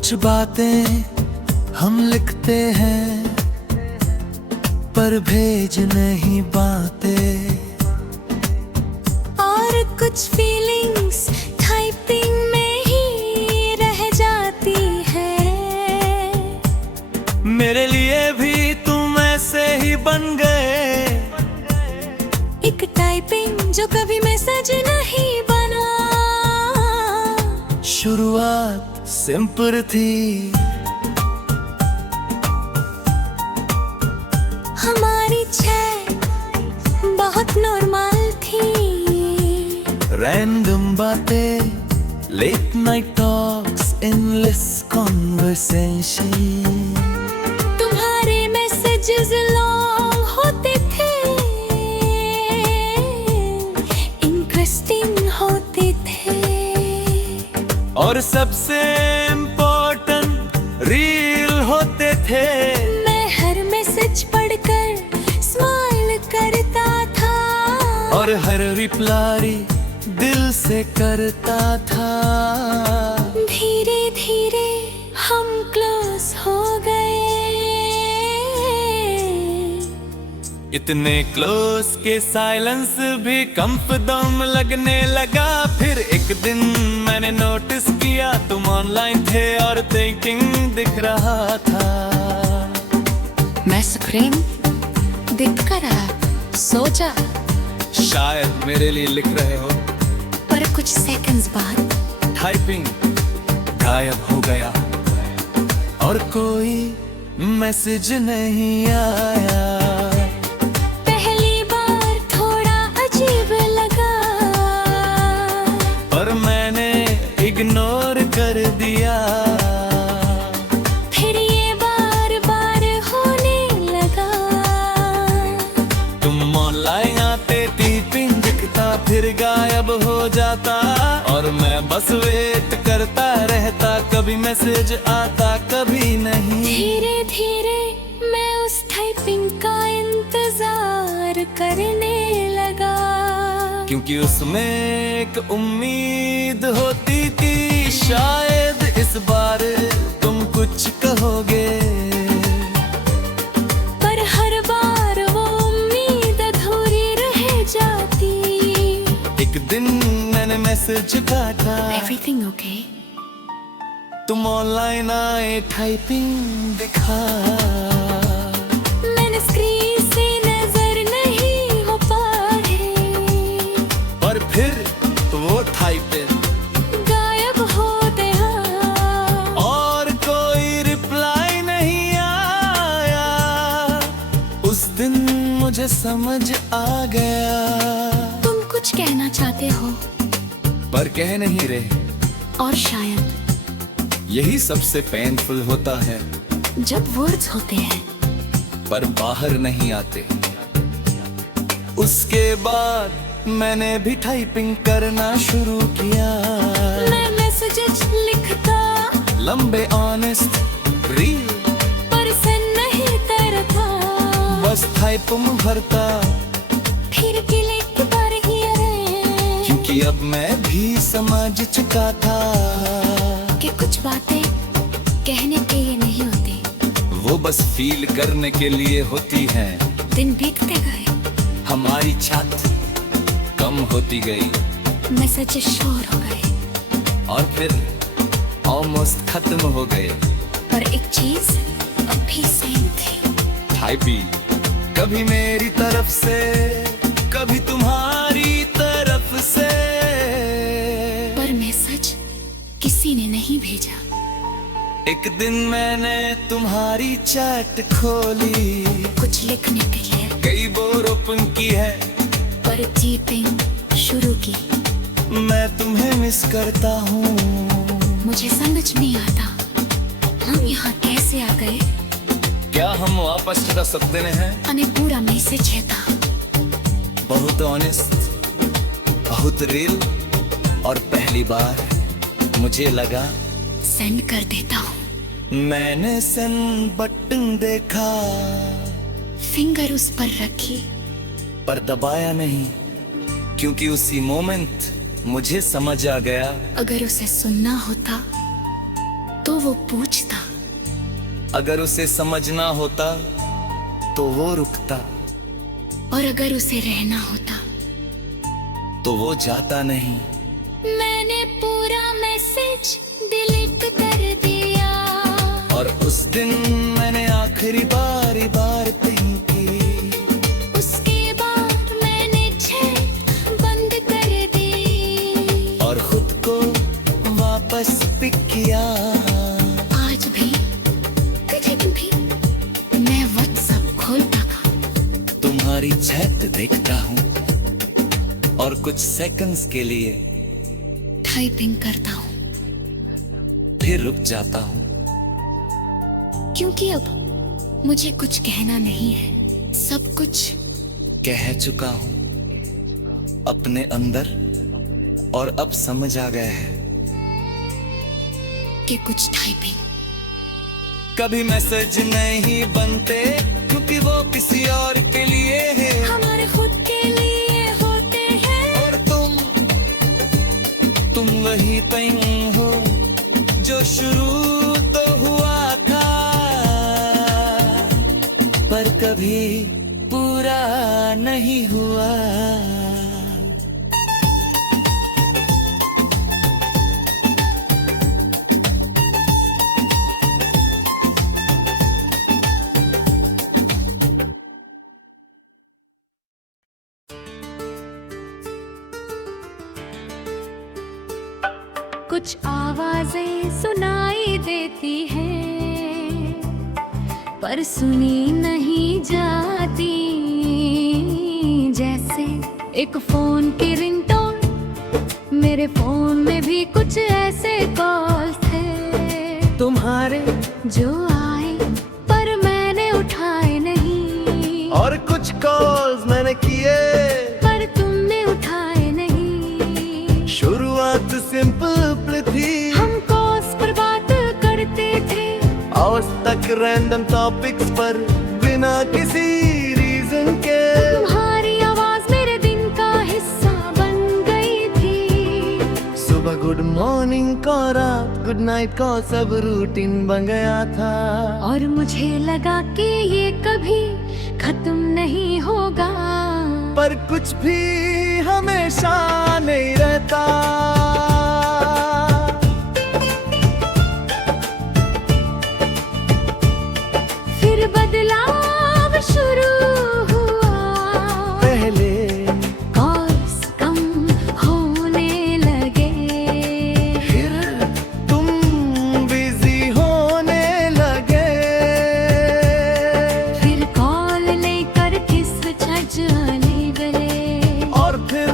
कुछ बातें हम लिखते हैं पर भेज नहीं पाते, और कुछ फीलिंग्स टाइपिंग में ही रह जाती है। मेरे लिए भी तुम ऐसे ही बन गए, एक टाइपिंग जो कभी मैसेज नहीं बना। शुरुआत सिंपल थी, हमारी चैट बहुत नॉर्मल थी। रैंडम बातें, late night talks, endless conversation. तुम्हारे मैसेजेस लॉन्ग होते थे, इंटरेस्टिंग होते थे, और सबसे इम्पोर्टेंट रील होते थे। मैं हर मैसेज पढ़कर स्माइल करता था, और हर रिप्लाई दिल से करता था। धीरे धीरे हम क्लोज हो गए, इतने क्लोज के साइलेंस भी कंफर्म लगने लगा। फिर एक दिन मैंने नोटिस किया तुम ऑनलाइन थे और थिंकिंग दिख रहा था। मैं स्क्रीन दिख कर सोचा शायद मेरे लिए लिख रहे हो, पर कुछ सेकंड्स बाद टाइपिंग गायब हो गया और कोई मैसेज नहीं आया। पहली बार थोड़ा अजीब लगा, पर मैंने इग्नोर कर दिया। फिर ये बार बार होने लगा। तुम ऑनलाइन आते थी, पिंग दिखता फिर गायब हो जाता, और मैं बस वेट करता रहता, कभी मैसेज आता कभी नहीं। धीरे धीरे मैं उस टाइपिंग का इंतजार करने लगा, क्योंकि उसमें एक उम्मीद होती थी, शायद इस बार तुम कुछ कहोगे। पर हर बार वो उम्मीद अधूरी रह जाती। एक दिन मैंने मैसेज काटा, Everything okay? तुम ऑनलाइन आए, टाइपिंग दिखा। मैंने स्क्रीन से नजर नहीं हो पाए, पर फिर वो टाइपिंग गायब हो गया, और कोई रिप्लाई नहीं आया। उस दिन मुझे समझ आ गया, तुम कुछ कहना चाहते हो पर कह नहीं रहे। और शायद यही सबसे पेनफुल होता है, जब वर्ड्स होते हैं पर बाहर नहीं आते। उसके बाद मैंने भी टाइपिंग करना शुरू किया। मैं मैसेजेस लिखता, लंबे ऑनेस्ट रील, पर सेंड नहीं करता, बस टाइप में भरता। फिर क्लिक पर ही रहे, क्योंकि अब मैं भी समझ चुका था कि कुछ बातें कहने के लिए नहीं होती, वो बस फील करने के लिए होती हैं। दिन बीतते गए, हमारी छत कम होती गई, मैसेजेस शोर हो गए, और फिर ऑलमोस्ट खत्म हो गए। पर एक चीज अभी सेम थी, टाइपिंग कभी मेरी तरफ से, कभी तुम्हारी तरफ से, पर मैसेज किसी ने नहीं भेजा। एक दिन मैंने तुम्हारी चैट खोली, कुछ लिखने के लिए, कई बार ओपन की है, पर टाइपिंग शुरू की। मैं तुम्हें मिस करता हूँ। मुझे समझ नहीं आता हम यहाँ कैसे आ गए। क्या हम वापस जा सकते हैं? अने पूरा मैसेज है था, बहुत ऑनेस्ट, बहुत रियल, और पहली बार मुझे लगा सेंड कर देता हूँ। मैंने सेंड बटन देखा, फिंगर उस पर रखी, पर दबाया नहीं, क्योंकि उसी मोमेंट मुझे समझ आ गया अगर उसे सुनना होता तो वो पूछता। अगर उसे समझना होता तो वो रुकता, और अगर उसे रहना होता तो वो जाता नहीं। मैंने पूरा मैसेज डिलीट कर दिया, और उस दिन मैंने आखिरी बार पिंग की। उसके बाद मैंने चैट बंद कर दी, और खुद को वापस पिक किया। आज भी कभी भी मैं व्हाट्सएप खोलता था, तुम्हारी चैट देखता हूँ और कुछ सेकंड्स के लिए टाइपिंग करता हूँ, फिर रुक जाता हूँ। क्योंकि अब मुझे कुछ कहना नहीं है, सब कुछ कह चुका हूँ अपने अंदर, और अब समझ आ गया है कि कुछ टाइपिंग कभी मैसेज नहीं बनते, क्योंकि वो किसी और के लिए है। हमारे खुद के लिए होते हैं। और तुम वही पिंग हो जो शुरू तो हुआ था, पर कभी पूरा नहीं हुआ। कुछ आवाजें सुनाई देती हैं, पर सुनी नहीं जाती। जैसे एक फोन की रिंगटोन, मेरे फोन में भी कुछ ऐसे कॉल्स थे तुम्हारे जो आए पर मैंने उठाए नहीं, और कुछ कॉल्स मैंने किए पर तुमने उठाए नहीं। शुरुआत सिंपल थी, हम कॉल्स पर बात करते थे, आज तक रैंडम टॉपिक्स पर बिना किसी रीजन के। तुम्हारी आवाज मेरे दिन का हिस्सा बन गई थी। सुबह गुड मॉर्निंग को, रात गुड नाइट को, सब रूटीन बन गया था। और मुझे लगा कि ये कभी खत्म नहीं होगा, पर कुछ भी हमेशा नहीं रहता। फिर बदलाव शुरू हुआ, पहले कॉल्स कम होने लगे, फिर तुम बिजी होने लगे, फिर कॉल लेकर किस छजने गए, और फिर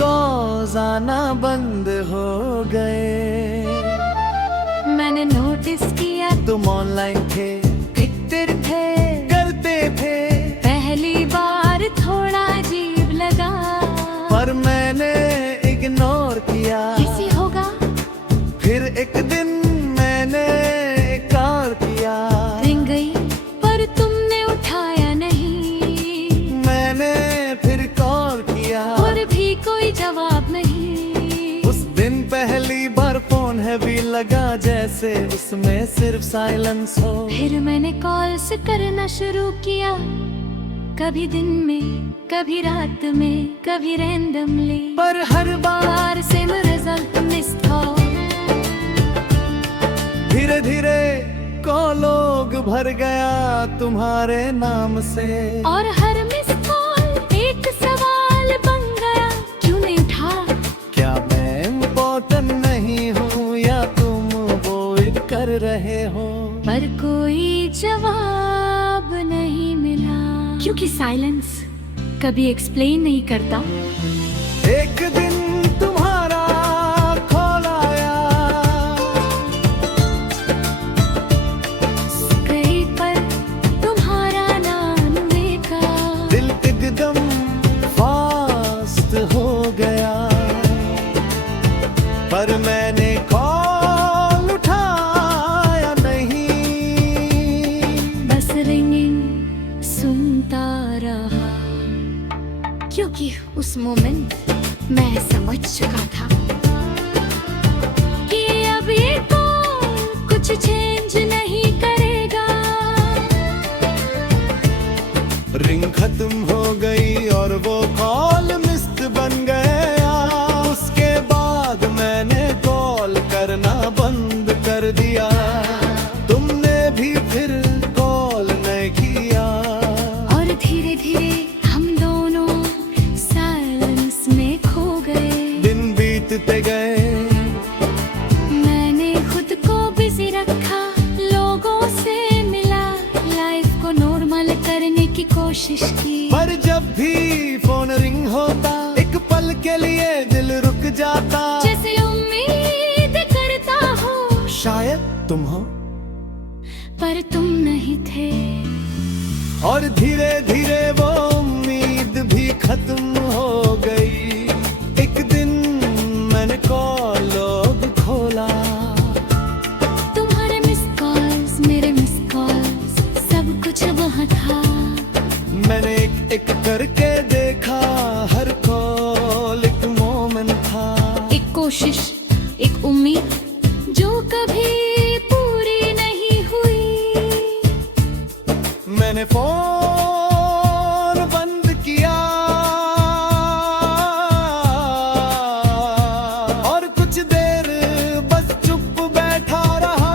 कॉल्स आना बंद हो गए। मैंने नोटिस किया तुम ऑनलाइन थे, एक्टिव थे, करते थे, पहली बार थोड़ा अजीब लगा, पर मैंने इग्नोर किया। कैसी होगा। फिर एक दिन मैंने इकरार किया, रिंग गई पर तुमने उठाया नहीं, मैंने फिर कॉल किया, और भी कोई जवाब नहीं। उस दिन पहली बार फोन हैवी लगा, जैसे उसमें सिर्फ साइलेंस हो। फिर मैंने कॉल्स करना शुरू किया, कभी दिन में, कभी रात में, कभी रैंडमली, पर हर बार बार सेम रिजल्ट मिस था। धीरे धीरे कॉलोग भर गया तुम्हारे नाम से, और हर मिस कॉल एक सवाल बन गया, क्यों नहीं उठा। क्या मैं इम्पोर्टेंट नहीं हूँ, या तुम अवॉइड कर रहे हो। पर कोई जवाब नहीं मिला, क्योंकि साइलेंस कभी एक्सप्लेन नहीं करता। एक दिन तुम्हारा कॉल आया, कहीं पर तुम्हारा नाम देखा, दिल एकदम फास्ट हो गया, पर मैंने कॉल उठाया नहीं, बस रिंगिंग सुनता रहा। क्योंकि उस मोमेंट मैं समझ चुका था कि अब ये कॉल कुछ बीतते गए। मैंने खुद को बिजी रखा, लोगों से मिला, लाइफ को नॉर्मल करने की कोशिश की। पर जब भी फोन रिंग होता, एक पल के लिए दिल रुक जाता। जैसे उम्मीद करता हो शायद तुम हो, पर तुम नहीं थे। और धीरे धीरे वो उम्मीद भी खत्म हो गई। एक दिन मैंने कॉल खोला, तुम्हारे मिस कॉल्स, मेरे मिस कॉल्स, सब कुछ वहाँ था। मैंने एक एक करके देखा, हर कॉल एक मोमेंट था। एक कोशिश, एक उम्मीद जो कभी पूरी नहीं हुई। मैंने फोन बंद किया और कुछ देर बस चुप बैठा रहा।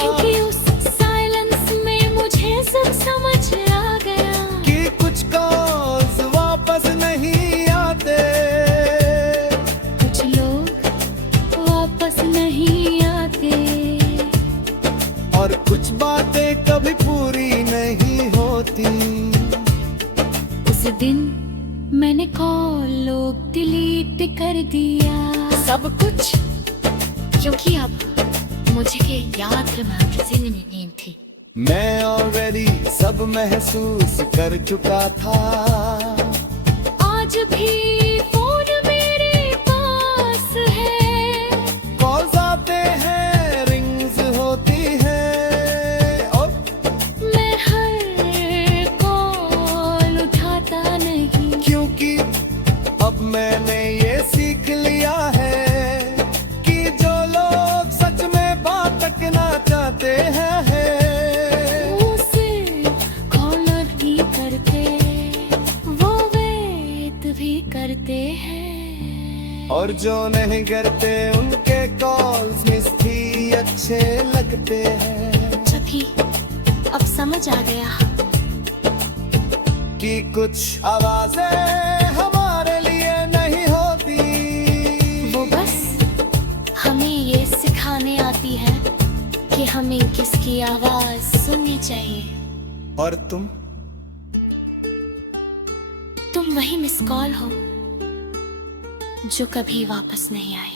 क्योंकि उस साइलेंस में मुझे सब समझ आ गया कि कुछ कॉल्स वापस नहीं आते, कुछ लोग वापस नहीं आते, और कुछ बातें कभी पूरी नहीं होती। उस दिन मैंने कॉल लोग डिलीट कर दिया, सब कुछ, क्योंकि अब मुझे याद नहीं थी। मैं ऑलरेडी सब महसूस कर चुका था। आज भी फोन मेरे पास है, कॉल्स आते हैं, रिंग्स होती हैं, और मैं हर कॉल उठाता नहीं। क्योंकि अब मैंने ये सीख लिया है कि जो लोग सच में बात करना चाहते हैं वो सिर्फ कॉल ही करते, वो वेट भी करते हैं। और जो नहीं करते उनके कॉल्स मिस ही अच्छे लगते हैं। जब अब समझ आ गया कि कुछ आवाजें हमारे लिए नहीं होती, वो बस हमें ये सिखाने आती है कि हमें किसकी आवाज सुननी चाहिए। और तुम वही मिस कॉल हो जो कभी वापस नहीं आए।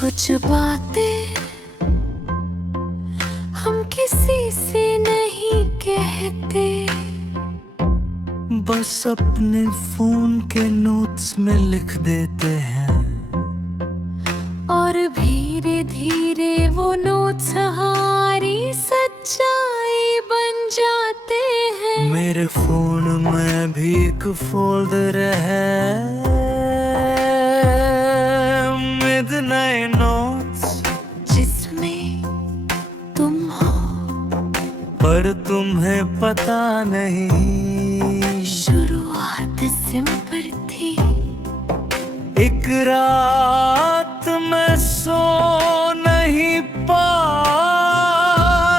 कुछ बातें हम किसी से नहीं कहते, बस अपने फोन के नोट्स में लिख देते हैं। और धीरे धीरे वो नोट्स हमारी सच्चाई बन जाते हैं। मेरे फोन में भी एक फोल्डर है, मिडनाइट नोट्स, जिसमें तुम हो, पर तुम्हें पता नहीं। शुरुआत सिंपल थी। एक रात मैं सो नहीं पा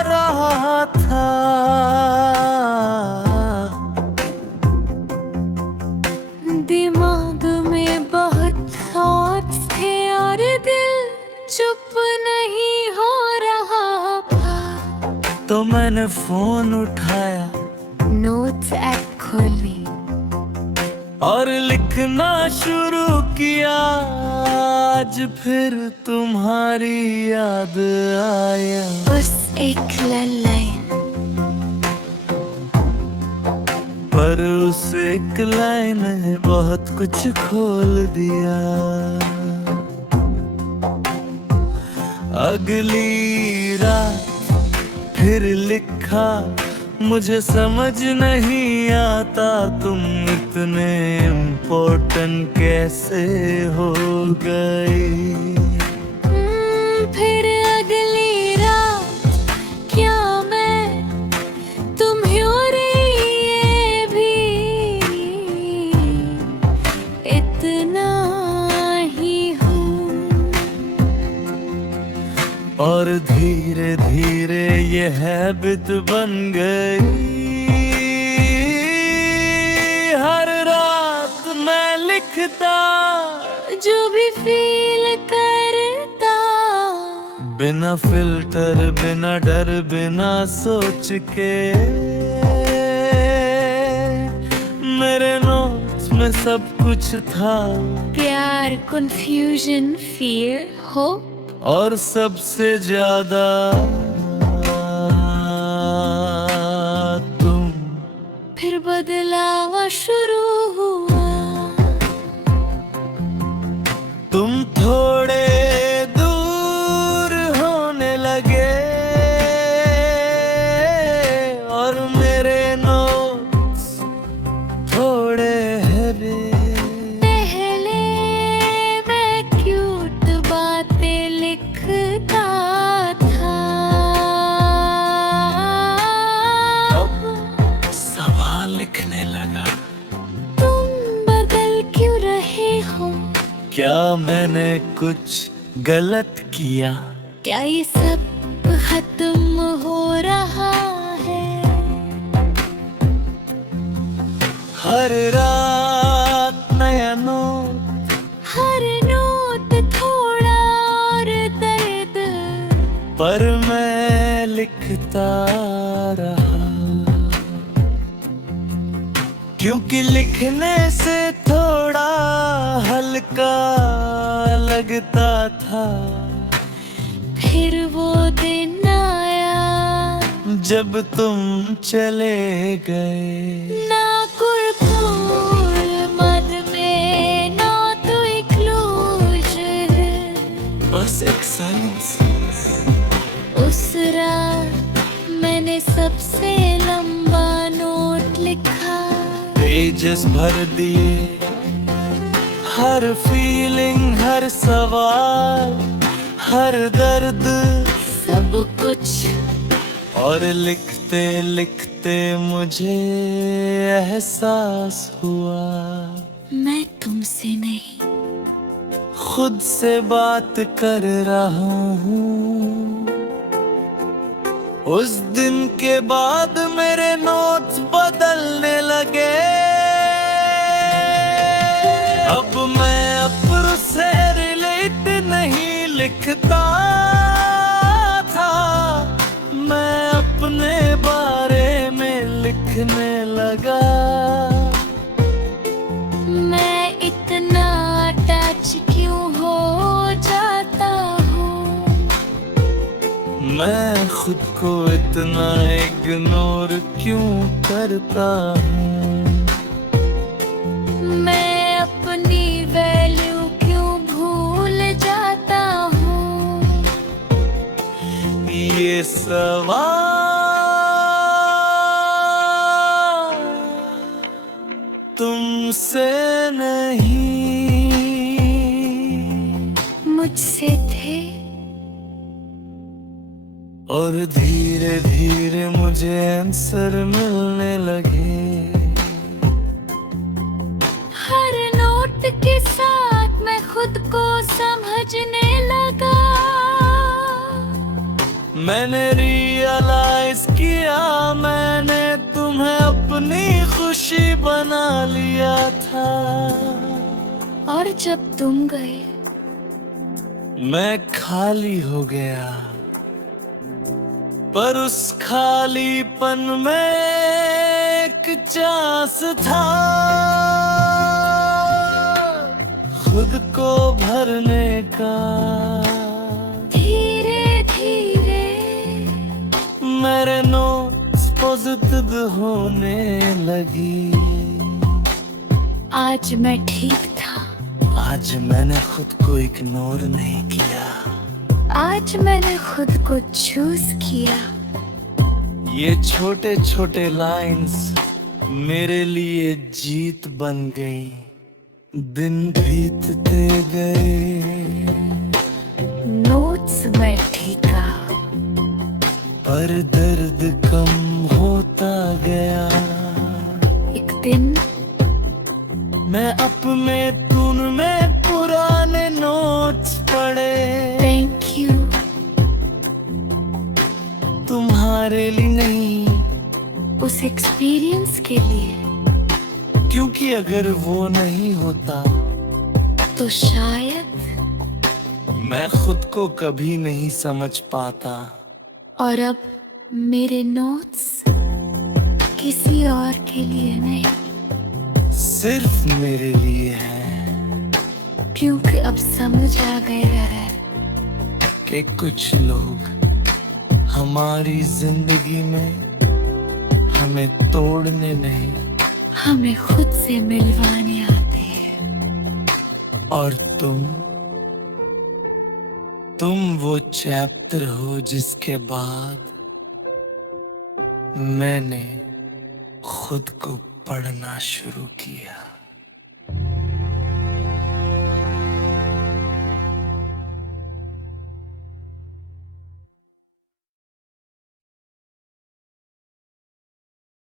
रहा था, दिमाग में बहुत थॉट्स थे और दिल चुप नहीं हो रहा था। तो मैंने फोन उठाया, नोट्स ऐप खोली और लिखना शुरू किया। आज फिर तुम्हारी याद आया, बस एक लाइन, पर उस एक लाइन ने बहुत कुछ खोल दिया। अगली रात फिर लिखा, मुझे समझ नहीं आता तुम इतने इम्पोर्टेंट कैसे हो गई। फिर अगली रात क्या मैं तुम्हें और ये भी और धीरे धीरे ये हैबिट बन गई। हर रात मैं लिखता जो भी फील करता, बिना फिल्टर, बिना डर, बिना सोच के। मेरे नोट्स में सब कुछ था, प्यार, कंफ्यूजन, फियर, होप, और सबसे ज्यादा तुम। फिर बदलाव शुरू हुआ। तुम थोड़े दूर होने लगे और मेरे नोट्स थोड़े हैवी। पहले मैं क्यूट बातें लिखता था, सवाल लिखने लगा, तुम बदल क्यों रहे हो? क्या मैंने कुछ गलत किया? क्या ये सब खत्म हो रहा है? हर रात नया नोट, हर नोट थोड़ा और दर्द, पर मैं लिखता रहा, क्योंकि लिखने से थोड़ा हल्का लगता था। फिर वो दिन आया जब तुम चले गए, ना कुरकुर मद में, ना तो क्लोजर, बस एक साइलेंस। उस रात मैंने सबसे लंबा नोट लिखा, पेजेस भर दिए, हर फीलिंग, हर सवाल, हर दर्द, सब कुछ। और लिखते लिखते मुझे एहसास हुआ, मैं तुमसे नहीं, खुद से बात कर रहा हूँ। उस दिन के बाद मेरे नोट्स बदलने लगे। अब मैं अपने से रिलेट नहीं लिखता था, मैं अपने बारे में लिखने लगा। मैं इतना अटैच क्यों हो जाता हूँ? मैं खुद को इतना इग्नोर क्यों करता हूँ? मैं अपनी वैल्यू क्यों भूल जाता हूँ? ये सवाल तुमसे नहीं, मुझसे थे। और धीरे धीरे मुझे आंसर मिलने लगे। हर नोट के साथ मैं खुद को समझने लगा। मैंने रियलाइज किया, मैंने तुम्हें अपनी खुशी बना लिया था। और जब तुम गए, मैं खाली हो गया, पर उस खालीपन में एक चांस था, खुद को भरने का। धीरे धीरे मेरे नोट्स पॉजिटिव होने लगी। आज मैं ठीक था। आज मैंने खुद को इग्नोर नहीं किया। आज मैंने खुद को चूज किया। ये छोटे छोटे लाइंस मेरे लिए जीत बन गई। दिन बीतते गए, नोट्स में ठीका, पर दर्द कम होता गया। एक दिन मैं अपने धुन में पुराने नोट्स पढ़े। थैंक यू तुम्हारे लिए नहीं, उस एक्सपीरियंस के लिए। क्योंकि अगर वो नहीं होता तो शायद मैं खुद को कभी नहीं समझ पाता। और अब मेरे नोट्स किसी और के लिए नहीं, सिर्फ मेरे लिए है, क्योंकि अब समझ आ गया है कि कुछ लोग हमारी जिंदगी में हमें तोड़ने नहीं, हमें खुद से मिलवाने आते हैं। और तुम वो चैप्टर हो जिसके बाद मैंने खुद को पढ़ना शुरू किया।